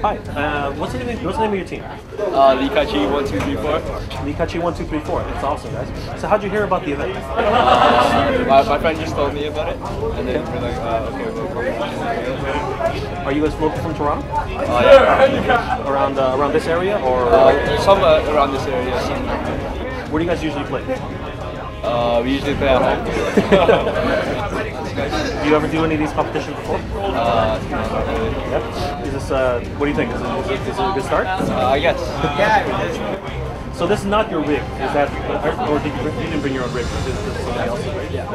Hi, what's the name of your team? Likachi 1234. Likachi 1234. That's awesome, guys. So how'd you hear about the event? My friend just told me about it, and then we're like, okay, we'll come. Are you guys local from Toronto? Yeah. Around this area, or some around this area. where do you guys usually play? We usually play at home. Do you ever do any of these competitions before? Not really. Yep. Is this what do you think? Is it a good start? I guess. So this is not your rig, is that, or you didn't bring your own rig? This is somebody else's rig. Yeah.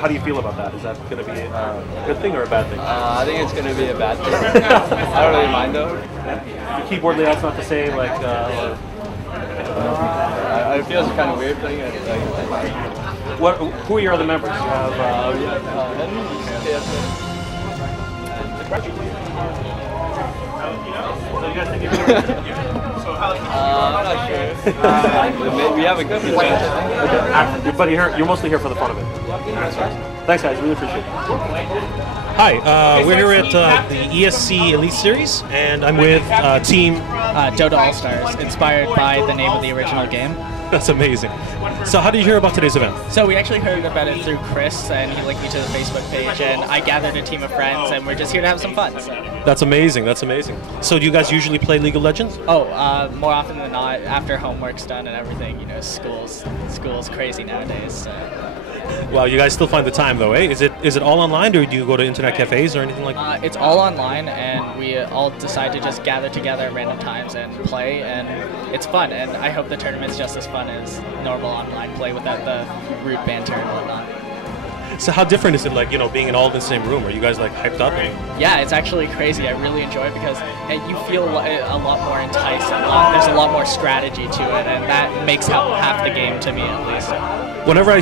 How do you feel about that? Is that going to be a good thing or a bad thing? I think it's going to be a bad thing. I don't really mind though. The keyboard layout's not the same, like. It feels kind of weird playing it. Who are your other members? You have. So you guys think you're going to I'm not sure. We have a good chance. Okay. But you're mostly here for the fun of it. Thanks, guys. Really appreciate it. Hi, we're here at the ESC Elite Series, and I'm with Team Dota All-Stars, inspired by the name of the original game. That's amazing. So how did you hear about today's event? So we actually heard about it through Chris, and he linked me to the Facebook page, and I gathered a team of friends, and we're just here to have some fun. So. That's amazing. That's amazing. So do you guys usually play League of Legends? Oh, more often than not, after homework's done and everything. You know, school's crazy nowadays. So. Well, you guys still find the time though, eh? Is it all online, or do you go to internet cafes or anything like that? It's all online, and we all decide to just gather together at random times and play, and it's fun. And I hope the tournament's just as fun as normal online play without the rude banter and whatnot. So how different is it, like, you know, being in all in the same room? Are you guys like hyped up? Yeah, it's actually crazy. I really enjoy it because you feel a lot more enticed. There's a lot more strategy to it, and that makes half the game to me, at least. Whenever I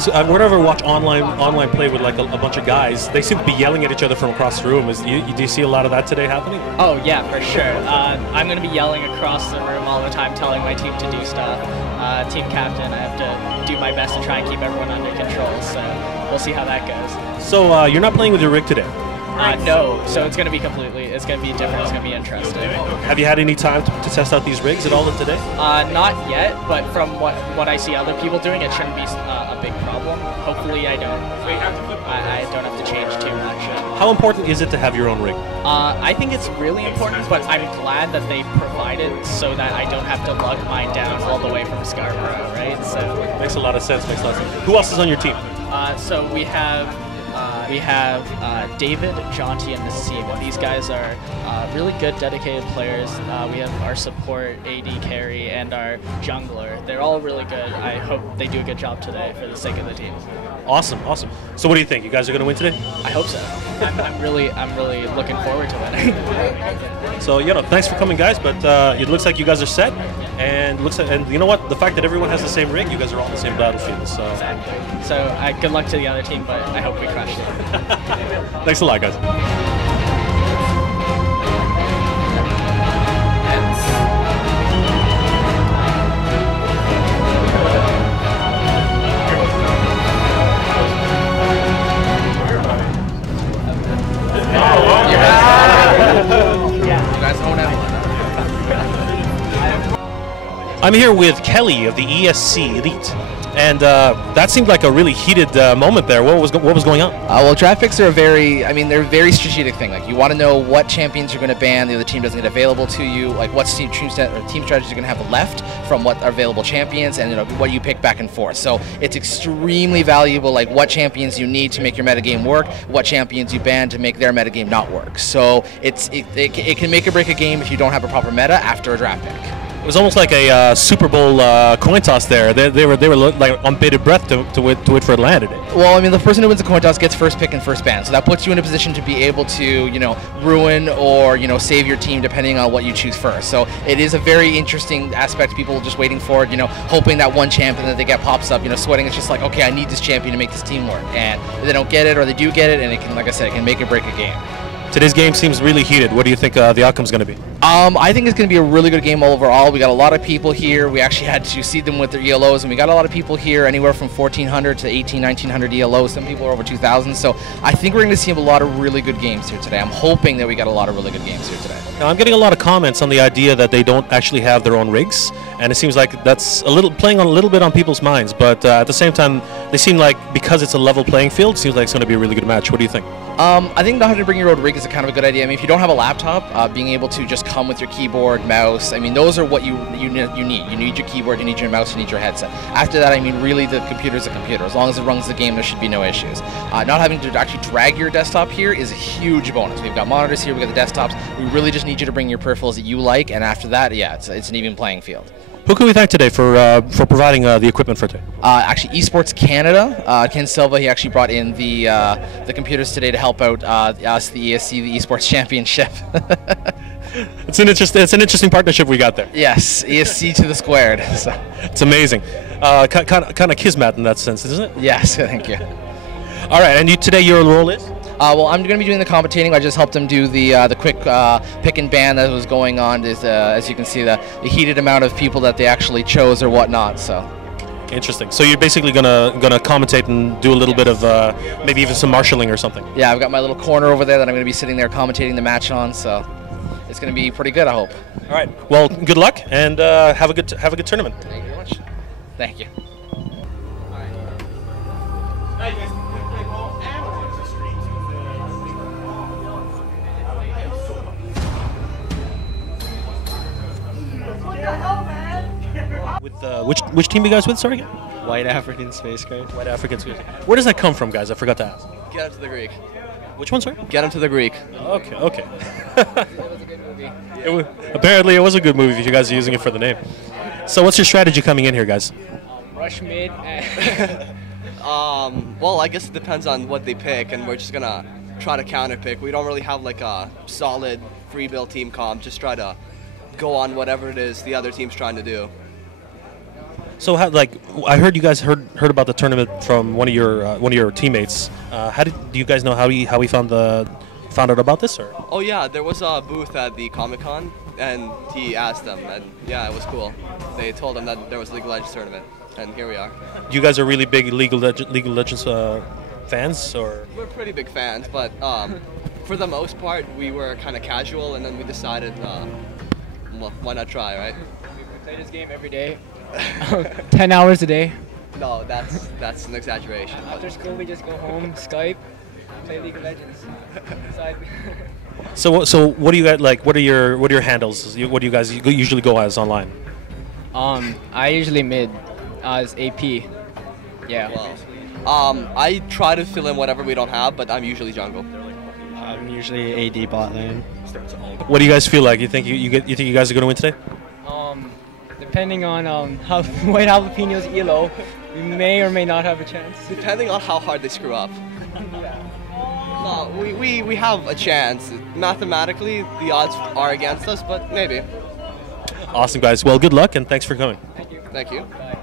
watch online play with like a bunch of guys, they seem to be yelling at each other from across the room. Do you see a lot of that today happening? Oh yeah, for sure. I'm going to be yelling across the room all the time, telling my team to do stuff. Team captain, I have to do my best to try and keep everyone under control. So we'll see how that goes. So you're not playing with your rig today? No, so it's going to be different. It's going to be interesting. Have you had any time to test out these rigs at all today? Not yet, but from what I see other people doing, it shouldn't be a big problem. Hopefully I don't have to change too much. How important is it to have your own rig? I think it's really important, but I'm glad that they provide it so that I don't have to lug mine down all the way from Scarborough, right? So makes a lot of sense. Who else is on your team? So we have David, Jonty, and Nassim. And these guys are really good, dedicated players. We have our support, AD carry, and our jungler. They're all really good. I hope they do a good job today for the sake of the team. Awesome. So what do you think? You guys are going to win today? I hope so. I'm really looking forward to winning. So thanks for coming, guys. But it looks like you guys are set, and you know what? The fact that everyone has the same rig, you guys are all on the same battlefield. So exactly. So good luck to the other team, but I hope we crush them. Thanks a lot, guys. I'm here with Kelly of the ESC Elite, and that seemed like a really heated moment there. What was going on? Well, draft picks are they're a very strategic thing. Like, you want to know what champions you're going to ban, the other team doesn't get available to you, like what team strategies you're going to have left from what are available champions, and what you pick back and forth. So it's extremely valuable, like what champions you need to make your metagame work, what champions you ban to make their metagame not work. So it can make or break a game if you don't have a proper meta after a draft pick. It was almost like a Super Bowl coin toss there. They were like on bated breath to wait for it to land today. Well, I mean, the person who wins the coin toss gets first pick and first ban, so that puts you in a position to be able to, you know, ruin or, you know, save your team depending on what you choose first. So it is a very interesting aspect. People just waiting for it, you know, hoping that one champion that they get pops up, you know, sweating. It's just like, okay, I need this champion to make this team work, and if they don't get it or they do get it, and it can, like I said, it can make or break a game. Today's game seems really heated. What do you think the outcome's going to be? I think it's going to be a really good game overall. We got a lot of people here. We actually had to seed them with their ELOs, and we got a lot of people here, anywhere from 1,400 to 1,800, 1,900 ELOs. Some people are over 2,000. So I think we're going to see a lot of really good games here today. I'm hoping that we got a lot of really good games here today. Now, I'm getting a lot of comments on the idea that they don't actually have their own rigs, and it seems like that's playing on a little bit on people's minds. But at the same time, they seem like, because it's a level playing field, it seems like it's going to be a really good match. What do you think? I think not having to bring your own rig is a kind of a good idea. I mean, if you don't have a laptop, being able to just come with your keyboard, mouse, I mean, those are what you need. You need your keyboard, you need your mouse, you need your headset. After that, I mean, really, the computer's a computer. As long as it runs the game, there should be no issues. Not having to actually drag your desktop here is a huge bonus. We've got monitors here, we've got the desktops. We really just need you to bring your peripherals that you like, and after that, yeah, it's an even playing field. Who can we thank today for providing the equipment for today? Actually, Esports Canada, Ken Silva, he actually brought in the computers today to help out us, the ESC, the Esports Championship. It's an interesting partnership we got there. Yes, ESC to the squared. So. It's amazing. Kind of kismet in that sense, isn't it? Yes, thank you. All right, and today your role is? Well, I'm going to be doing the commentating. I just helped him do the quick pick and ban that was going on. As you can see, the heated amount of people that they actually chose or whatnot. So. Interesting. So you're basically gonna commentate and do a little bit of maybe even some marshalling or something. Yeah, I've got my little corner over there that I'm going to be sitting there commentating the match on. So it's going to be pretty good, I hope. All right. Well, good luck and have a good tournament. Thank you very much. Thank you. With which team you guys with? Sorry. White African Space Guard. White African Space Guard. Where does that come from, guys? I forgot to ask. Get him to the Greek. Which one, sorry? Get him to the Greek. Okay. Okay. It was a good movie. Apparently, it was a good movie if you guys are using it for the name. So, what's your strategy coming in here, guys? Rush mid. Well, I guess it depends on what they pick, and we're just gonna try to counter pick. We don't really have like a solid free build team comp. Just try to go on whatever it is the other team's trying to do. So, I heard you guys heard about the tournament from one of your teammates. Do you guys know how he found out about this, or? Oh yeah, there was a booth at the Comic-Con, and he asked them, and yeah, it was cool. They told him that there was a League of Legends tournament, and here we are. You guys are really big League of Legends fans, or? We're pretty big fans, but for the most part, we were kind of casual, and then we decided, well, why not try, right? We play this game every day. 10 hours a day. No, that's an exaggeration. After school, we just go home, Skype, play League of Legends. So what do you guys like? What are your handles? What do you guys usually go as online? I usually mid as AP. Yeah. Well, I try to fill in whatever we don't have, but I'm usually jungle. I'm usually AD bot lane. What do you guys feel like? You think you guys are going to win today? Depending on how White Jalapenos ELO, we may or may not have a chance. Depending on how hard they screw up. Yeah. No, we have a chance. Mathematically, the odds are against us, but maybe. Awesome, guys. Well, good luck and thanks for coming. Thank you. Thank you. Bye.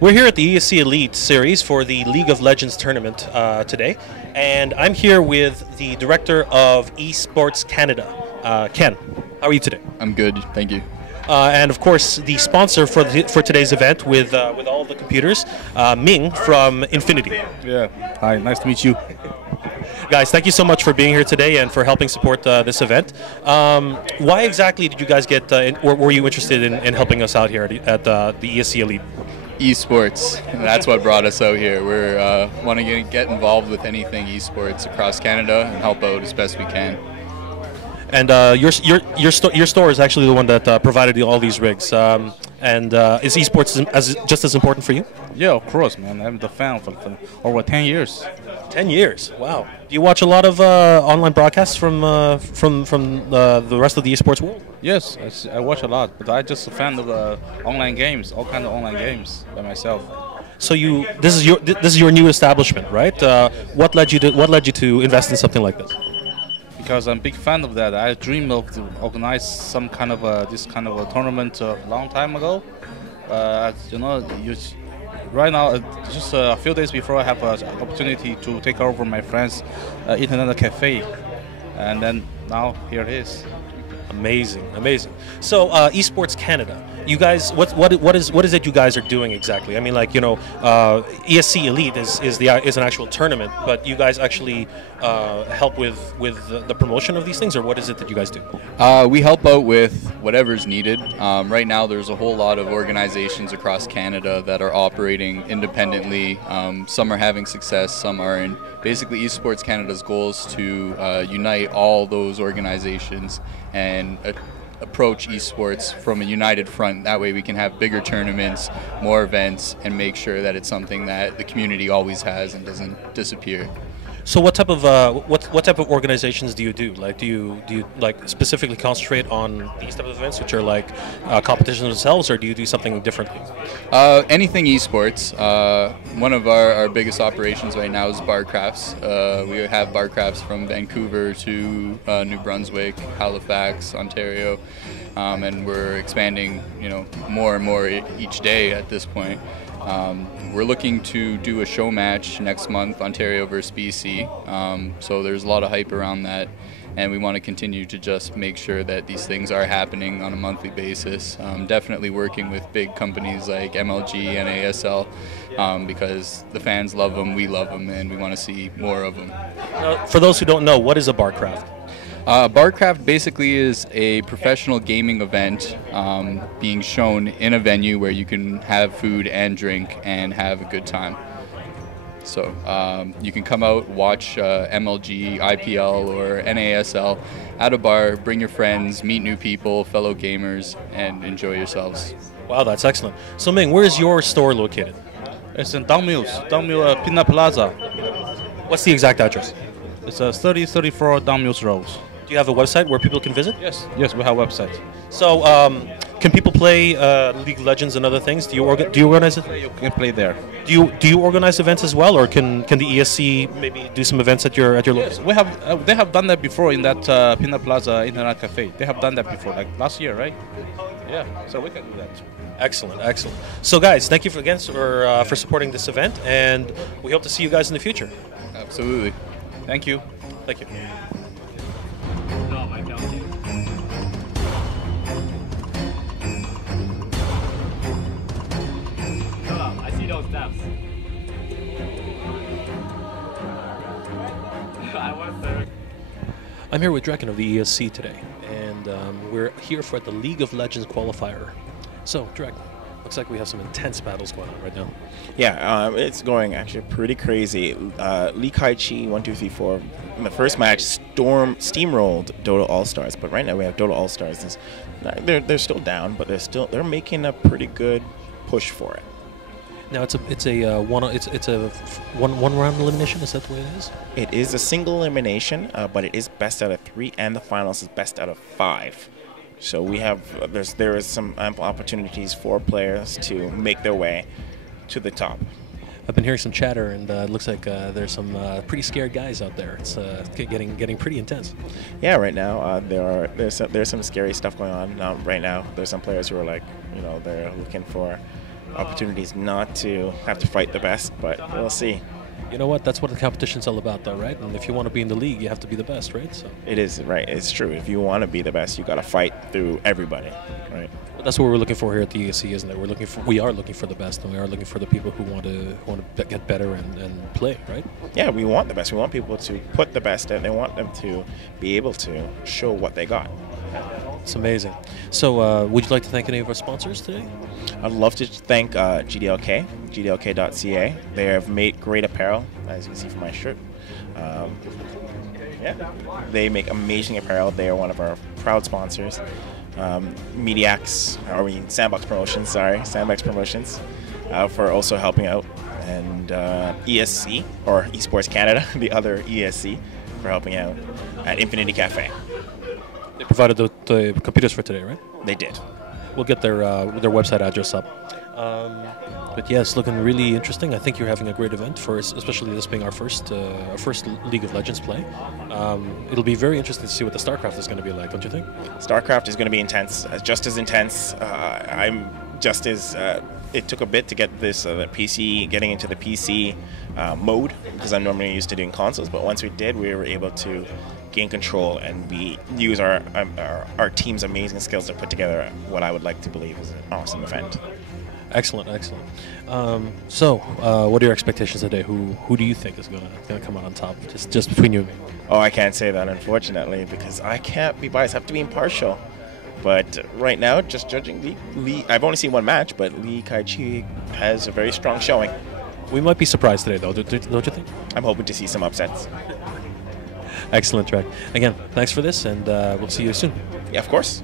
We're here at the ESC Elite Series for the League of Legends tournament today, and I'm here with the director of Esports Canada, Ken. How are you today? I'm good, thank you. And of course, the sponsor for today's event with all the computers, Ming from Infinity. Yeah. Hi. Nice to meet you. Guys, thank you so much for being here today and for helping support this event. Why exactly did you guys get, or were you interested in helping us out here at the ESC Elite? Esports, and that's what brought us out here. We're want to get involved with anything esports across Canada and help out as best we can. And your store is actually the one that provided all these rigs. And is esports just as important for you? Yeah, of course, man. I'm the fan for over 10 years. 10 years. Wow. Do you watch a lot of online broadcasts from the rest of the esports world? Yes, I watch a lot, but I just a fan of online games, all kind of online games by myself. So this is your new establishment, right? What led you to invest in something like this? Because I'm a big fan of that. I dream of to organize some kind of this kind of a tournament a long time ago. Right now, just a few days before, I have an opportunity to take over my friend's internet cafe, and then now here it is. Amazing, amazing. So, Esports Canada, you guys, what is it you guys are doing exactly? I mean, like, ESC Elite is an actual tournament, but you guys actually help with the promotion of these things, or what is it that you guys do? We help out with whatever's needed. Right now, there's a whole lot of organizations across Canada that are operating independently. Some are having success, some aren't. Basically, Esports Canada's goal is to unite all those organizations and approach esports from a united front. That way we can have bigger tournaments, more events, and make sure that it's something that the community always has and doesn't disappear. So what type of organizations do you do? Like, do you like specifically concentrate on these type of events, which are like competitions themselves, or do you do something differently? Anything esports. One of our biggest operations right now is bar crafts. We have bar crafts from Vancouver to New Brunswick, Halifax, Ontario, and we're expanding, more and more each day at this point. We're looking to do a show match next month, Ontario versus BC. So there's a lot of hype around that, and we want to continue to just make sure that these things are happening on a monthly basis. Definitely working with big companies like MLG and ASL, because the fans love them, we love them, and we want to see more of them. Now, for those who don't know, what is a barcraft? Barcraft basically is a professional gaming event being shown in a venue where you can have food and drink and have a good time. So you can come out, watch MLG, IPL, or NASL at a bar, bring your friends, meet new people, fellow gamers, and enjoy yourselves. Wow, that's excellent. So Ming, where is your store located? It's in Downmills Peanut Plaza. What's the exact address? It's 3034 Downmills Road. Do you have a website where people can visit? Yes, we have a website. So, can people play League of Legends and other things? Do you organize it? You can play there. Do you organize events as well, or can the ESC maybe do some events at your location? Yes, we have. They have done that before in that Peanut Plaza Internet Cafe. They have done that before, like last year, right? Yeah. So we can do that. Excellent, excellent. So, guys, thank you again for supporting this event, and we hope to see you guys in the future. Absolutely. Thank you. Thank you. I see those steps. I'm here with Drekken of the ESC today, and we're here for the League of Legends Qualifier. So, Drek, looks like we have some intense battles going on right now. Yeah, it's going actually pretty crazy. Lee Kai-Chi 1-2-3-4 in the first match steamrolled Dota All-Stars, but right now we have Dota All-Stars. They're still down, but they're making a pretty good push for it. Now it's a one round elimination. Is that the way it is? It is a single elimination, but it is best out of 3, and the finals is best out of 5. So we have there is some ample opportunities for players to make their way to the top. I've been hearing some chatter, and it looks like there's some pretty scared guys out there. It's getting pretty intense. Yeah, right now there's some scary stuff going on. Right now, there's some players who are like, they're looking for opportunities not to have to fight the best, but we'll see. You know what? That's what the competition's all about, though, right? And if you want to be in the league, you have to be the best, right? So it is, right. It's true. If you want to be the best, you got to fight through everybody, right? Well, that's what we're looking for here at the ESC, isn't it? We are looking for the best, and we are looking for the people who want to get better and play, right? Yeah, we want the best. We want people to put the best in. They want them to be able to show what they got. It's amazing. So, would you like to thank any of our sponsors today? I'd love to thank GDLK, GDLK.ca. They have made great apparel, as you can see from my shirt. They make amazing apparel. They are one of our proud sponsors. Sandbox Promotions, for also helping out. And ESC, or Esports Canada, the other ESC, for helping out at Infinity Cafe. They provided the computers for today, right? They did. We'll get their website address up. But yeah, it's looking really interesting. I think you're having a great event for us, especially this being our first League of Legends play. It'll be very interesting to see what the StarCraft is going to be like, don't you think? StarCraft is going to be intense, just as intense. I'm just as. It took a bit to get this getting into the PC mode, because I'm normally used to doing consoles. But once we did, we were able to gain control, and we use our team's amazing skills to put together what I would like to believe is an awesome event. Excellent, excellent. So, what are your expectations today? Who do you think is going to come out on top? Just between you and me. Oh, I can't say that, unfortunately, because I can't be biased. I have to be impartial. But right now, just judging Lee, I've only seen one match, but Lee Kai-Chi has a very strong showing. We might be surprised today, though, don't you think? I'm hoping to see some upsets. Excellent track. Again, thanks for this, and we'll see you soon. Yeah, of course.